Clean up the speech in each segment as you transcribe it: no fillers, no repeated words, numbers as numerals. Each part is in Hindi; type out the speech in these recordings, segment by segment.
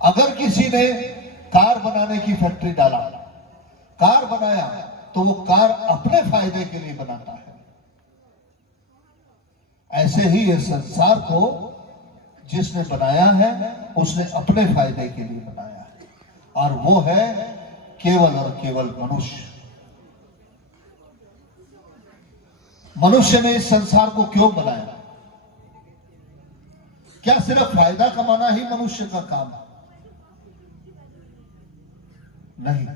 अगर किसी ने कार बनाने की फैक्ट्री डाला, कार बनाया, तो वो कार अपने फायदे के लिए बनाता है। ऐसे ही ये संसार को जिसने बनाया है उसने अपने फायदे के लिए बनाया है, और वो है केवल और केवल मनुष्य। मनुष्य ने इस संसार को क्यों बनाया? क्या सिर्फ फायदा कमाना ही मनुष्य का काम है? नहीं,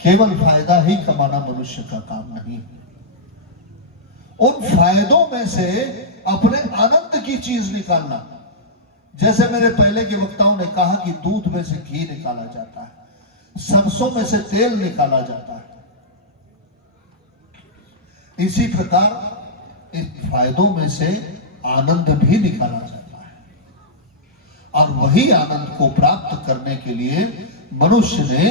केवल फायदा ही कमाना मनुष्य का काम नहीं है। उन फायदों में से अपने आनंद की चीज निकालना, जैसे मेरे पहले के वक्ताओं ने कहा कि दूध में से घी निकाला जाता है, सरसों में से तेल निकाला जाता है, इसी प्रकार इन फायदों में से आनंद भी निकाला जाता है। और वही आनंद को प्राप्त करने के लिए मनुष्य ने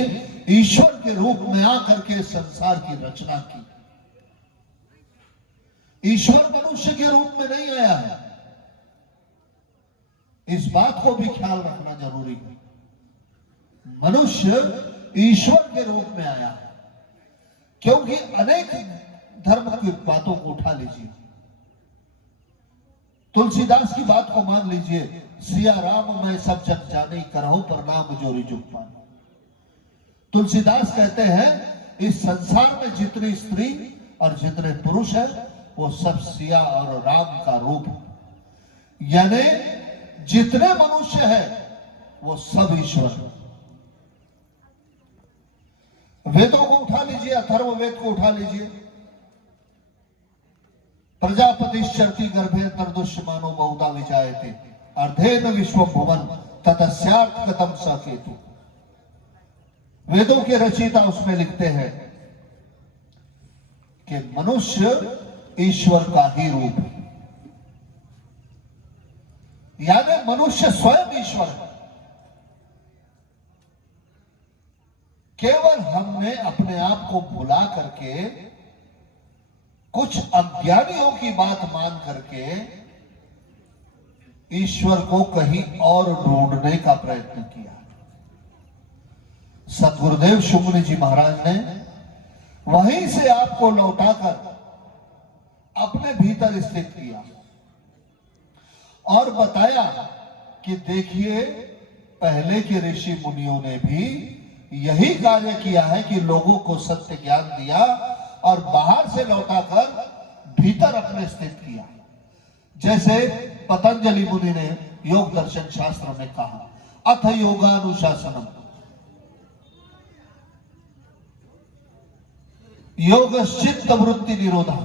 ईश्वर के रूप में आकर के संसार की रचना की। ईश्वर मनुष्य के रूप में नहीं आया है, इस बात को भी ख्याल रखना जरूरी है। मनुष्य ईश्वर के रूप में आया है, क्योंकि अनेक धर्म की बातों को उठा लीजिए, तुलसीदास की बात को मान लीजिए, सिया राम मैं सब जग जाने करहु प्रणाम जोरी जुग पान। तुलसीदास कहते हैं इस संसार में जितनी स्त्री और जितने पुरुष है वो सब सिया और राम का रूप है, यानी जितने मनुष्य है वो सब ईश्वर है। वेदों को उठा लीजिए, अथर्ववेद को उठा लीजिए, प्रजापति चरती गर्भे अंतर्दुष्यमानो बहुधा विजायते अर्धेन विश्व भुवन ततस्यार्थ कथम सकेतु। वेदों के रचयिता उसमें लिखते हैं कि मनुष्य ईश्वर का ही रूप है, यानी मनुष्य स्वयं ईश्वर है। केवल हमने अपने आप को भुला करके, कुछ अज्ञानियों की बात मान करके ईश्वर को कहीं और ढूंढने का प्रयत्न किया। सतगुरुदेव शुक्ल जी महाराज ने वहीं से आपको लौटाकर अपने भीतर स्थित किया और बताया कि देखिए, पहले के ऋषि मुनियों ने भी यही कार्य किया है कि लोगों को सत्य ज्ञान दिया और बाहर से लौटाकर भीतर अपने स्थित किया। जैसे पतंजलि मुनि ने योग दर्शन शास्त्र में कहा, अथ योगानुशासनम योगश्चित्त वृत्ति निरोधा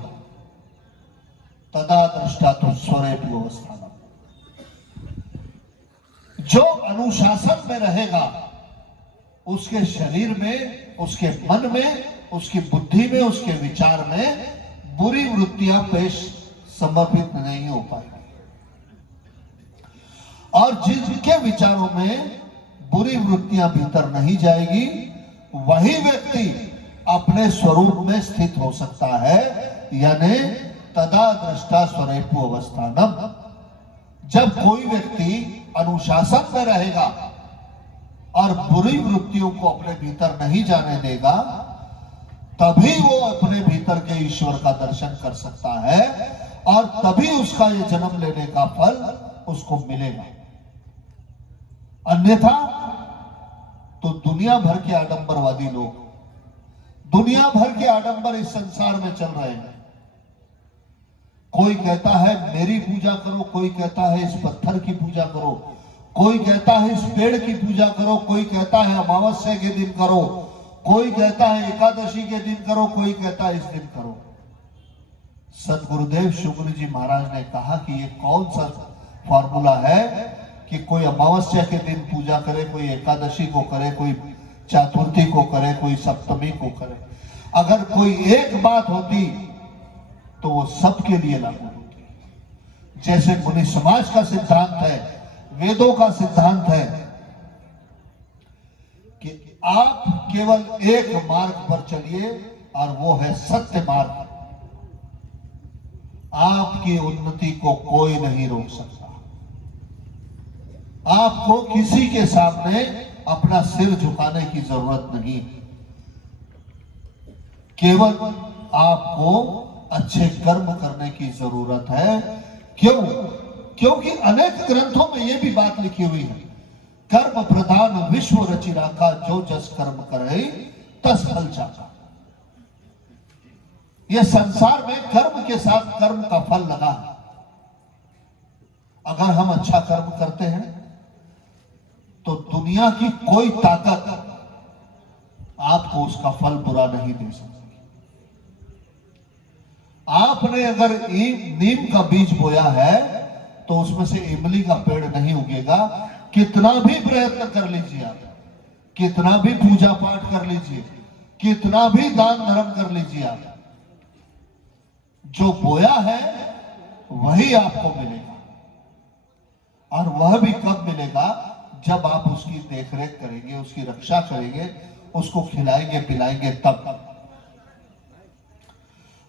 तदा दृष्टा तो स्वरेपी अवस्थानम। जो अनुशासन में रहेगा उसके शरीर में, उसके मन में, उसकी बुद्धि में, उसके विचार में बुरी वृत्तियां पेश समर्पित नहीं हो पाएगी। और जिनके विचारों में बुरी वृत्तियां भीतर नहीं जाएगी, वही व्यक्ति अपने स्वरूप में स्थित हो सकता है, यानी तदा दृष्टा स्वरेपु अवस्थानम। जब कोई व्यक्ति अनुशासन में रहेगा और बुरी वृत्तियों को अपने भीतर नहीं जाने देगा, तभी वो अपने भीतर के ईश्वर का दर्शन कर सकता है और तभी उसका ये जन्म लेने का फल उसको मिलेगा। अन्यथा तो दुनिया भर के आडंबरवादी लोग, दुनिया भर के आडंबर इस संसार में चल रहे हैं। कोई कहता है मेरी पूजा करो, कोई कहता है इस पत्थर की पूजा करो, कोई कहता है इस पेड़ की पूजा करो, कोई कहता है अमावस्या के दिन करो, कोई कहता है एकादशी के दिन करो, कोई कहता है इस दिन करो। सतगुरुदेव शुक्ल जी महाराज ने कहा कि ये कौन सा फॉर्मूला है कि कोई अमावस्या के दिन पूजा करे, कोई एकादशी को करे, कोई चतुर्थी को करे, कोई सप्तमी को करे। अगर कोई एक बात होती तो वो सबके लिए लागू होती। जैसे मुनि समाज का सिद्धांत है, वेदों का सिद्धांत है कि आप केवल एक मार्ग पर चलिए और वो है सत्य मार्ग। आपकी उन्नति को कोई नहीं रोक सकता। आपको किसी के सामने अपना सिर झुकाने की जरूरत नहीं, केवल आपको अच्छे कर्म करने की जरूरत है। क्यों? क्योंकि अनेक ग्रंथों में यह भी बात लिखी हुई है, कर्म प्रधान विश्व रचि राखा, जो जस कर्म करे तस फल चाखा। यह संसार में कर्म के साथ कर्म का फल लगा है। अगर हम अच्छा कर्म करते हैं तो दुनिया की कोई ताकत आपको उसका फल बुरा नहीं दे सकती। आपने अगर नीम का बीज बोया है तो उसमें से इमली का पेड़ नहीं उगेगा। कितना भी प्रयत्न कर लीजिए आप, कितना भी पूजा पाठ कर लीजिए, कितना भी दान धर्म कर लीजिए आप, जो बोया है वही आपको मिलेगा। और वह भी कब मिलेगा? जब आप उसकी देखरेख करेंगे, उसकी रक्षा करेंगे, उसको खिलाएंगे पिलाएंगे तब।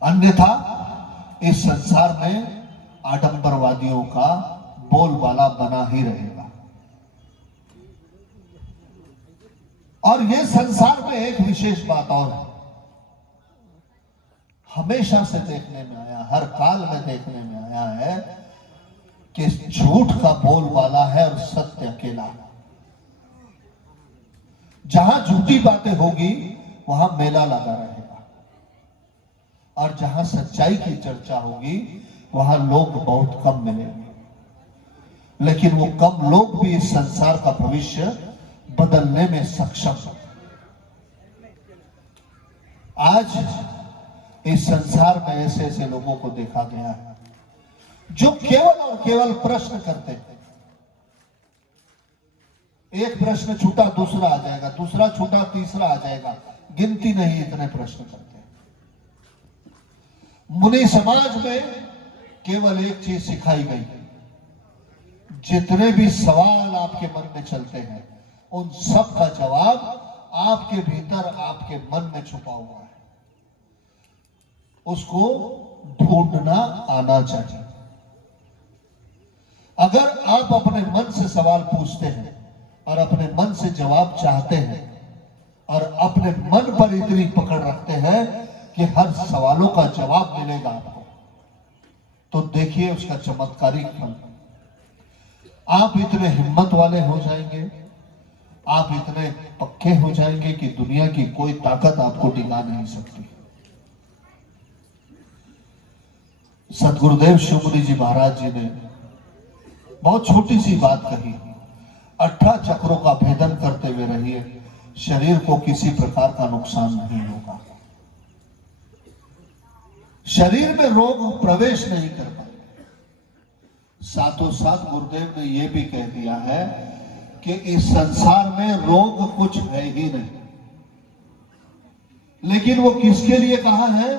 अन्यथा इस संसार में आडंबरवादियों का बोलबाला बना ही रहेगा। और यह संसार में एक विशेष बात और है, हमेशा से देखने में आया, हर काल में देखने में आया है कि झूठ का बोलबाला है और सत्य अकेला। जहां झूठी बातें होगी वहां मेला लगा रहेगा, और जहां सच्चाई की चर्चा होगी वहां लोग बहुत कम मिलेंगे। लेकिन वो कम लोग भी इस संसार का भविष्य बदलने में सक्षम हैं। आज इस संसार में ऐसे ऐसे लोगों को देखा गया है जो केवल और केवल प्रश्न करते हैं। एक प्रश्न छूटा दूसरा आ जाएगा, दूसरा छूटा तीसरा आ जाएगा, गिनती नहीं, इतने प्रश्न करते हैं। मुनि समाज में केवल एक चीज सिखाई गई, जितने भी सवाल आपके मन में चलते हैं उन सब का जवाब आपके भीतर, आपके मन में छुपा हुआ है, उसको ढूंढना आना चाहिए। अगर आप अपने मन से सवाल पूछते हैं और अपने मन से जवाब चाहते हैं और अपने मन पर इतनी पकड़ रखते हैं कि हर सवालों का जवाब मिलेगा आपको, तो देखिए उसका चमत्कारिक फल। आप इतने हिम्मत वाले हो जाएंगे, आप इतने पक्के हो जाएंगे कि दुनिया की कोई ताकत आपको डिगा नहीं सकती। सतगुरुदेव शिवमुनि जी महाराज जी ने बहुत छोटी सी बात कही, 18 चक्रों का भेदन करते हुए रहिए, शरीर को किसी प्रकार का नुकसान नहीं होगा। शरीर में रोग प्रवेश नहीं कर पाएंगे। साथों साथ गुरुदेव ने यह भी कह दिया है कि इस संसार में रोग कुछ है ही नहीं। लेकिन वो किसके लिए कहा है?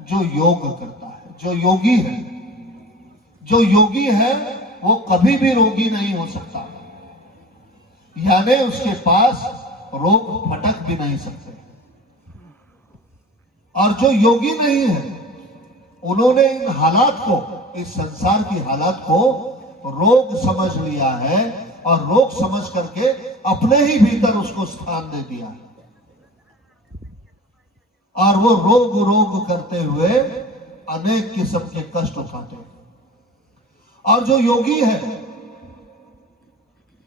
जो योग करता है, जो योगी है। जो योगी है वो कभी भी रोगी नहीं हो सकता, यानी उसके पास रोग फटक भी नहीं सकते। और जो योगी नहीं है उन्होंने इन हालात को, इस संसार की हालात को रोग समझ लिया है और रोग समझ करके अपने ही भीतर उसको स्थान दे दिया है। और वो रोग रोग करते हुए अनेक किस्म के कष्ट उठाते हैं। और जो योगी है,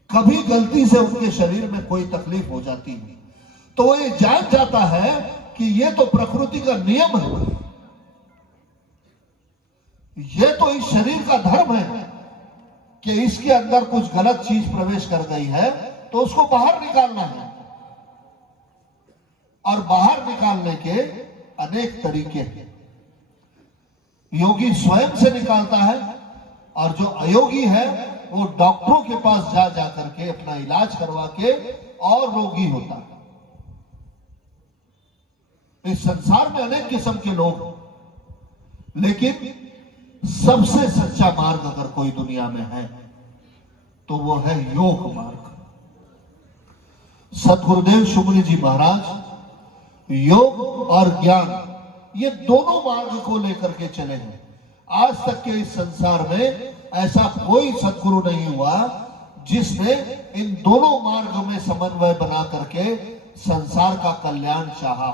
कभी गलती से उनके शरीर में कोई तकलीफ हो जाती है तो वो ये जान जाता है कि ये तो प्रकृति का नियम है, ये तो इस शरीर का धर्म है कि इसके अंदर कुछ गलत चीज प्रवेश कर गई है तो उसको बाहर निकालना है। और बाहर निकालने के अनेक तरीके हैं। योगी स्वयं से निकालता है और जो अयोगी है वो डॉक्टरों के पास जा जाकर के अपना इलाज करवा के और रोगी होता है। इस संसार में अनेक किस्म के लोग, लेकिन सबसे सच्चा मार्ग अगर कोई दुनिया में है तो वो है योग मार्ग। सतगुरुदेव शिवमुनि जी महाराज योग और ज्ञान, ये दोनों मार्ग को लेकर के चले हैं। आज तक के इस संसार में ऐसा कोई सदगुरु नहीं हुआ जिसने इन दोनों मार्ग में समन्वय बना करके संसार का कल्याण चाहा।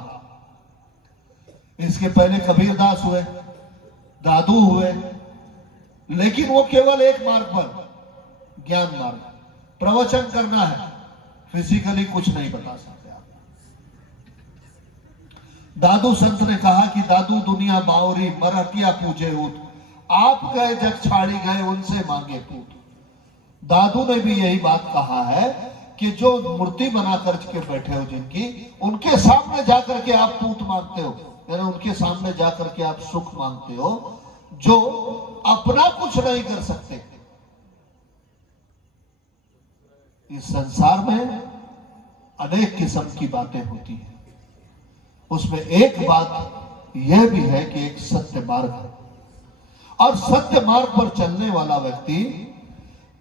इसके पहले कबीरदास हुए, दादू हुए, लेकिन वो केवल एक मार्ग पर, ज्ञान मार्ग, प्रवचन करना है, फिजिकली कुछ नहीं बता सकते आप। दादू संत ने कहा कि दादू दुनिया बावरी मरहटिया पूजे उत, आप गए जग छाड़ी गए उनसे मांगे पूत। दादू ने भी यही बात कहा है कि जो मूर्ति बना करके बैठे हो जिनकी, उनके सामने जाकर के आप पूत मांगते हो, यानी उनके सामने जाकर के आप सुख मांगते हो, जो अपना कुछ नहीं कर सकते। इस संसार में अनेक किस्म की बातें होती हैं, उसमें एक बात यह भी है कि एक सत्य मार्ग है, और सत्य मार्ग पर चलने वाला व्यक्ति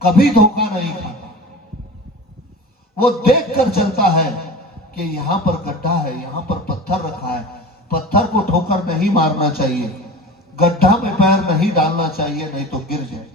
कभी धोखा नहीं खाता। वो देख कर चलता है कि यहां पर गड्ढा है, यहां पर पत्थर रखा है, पत्थर को ठोकर नहीं मारना चाहिए, गड्ढा में पैर नहीं डालना चाहिए, नहीं तो गिर जाए।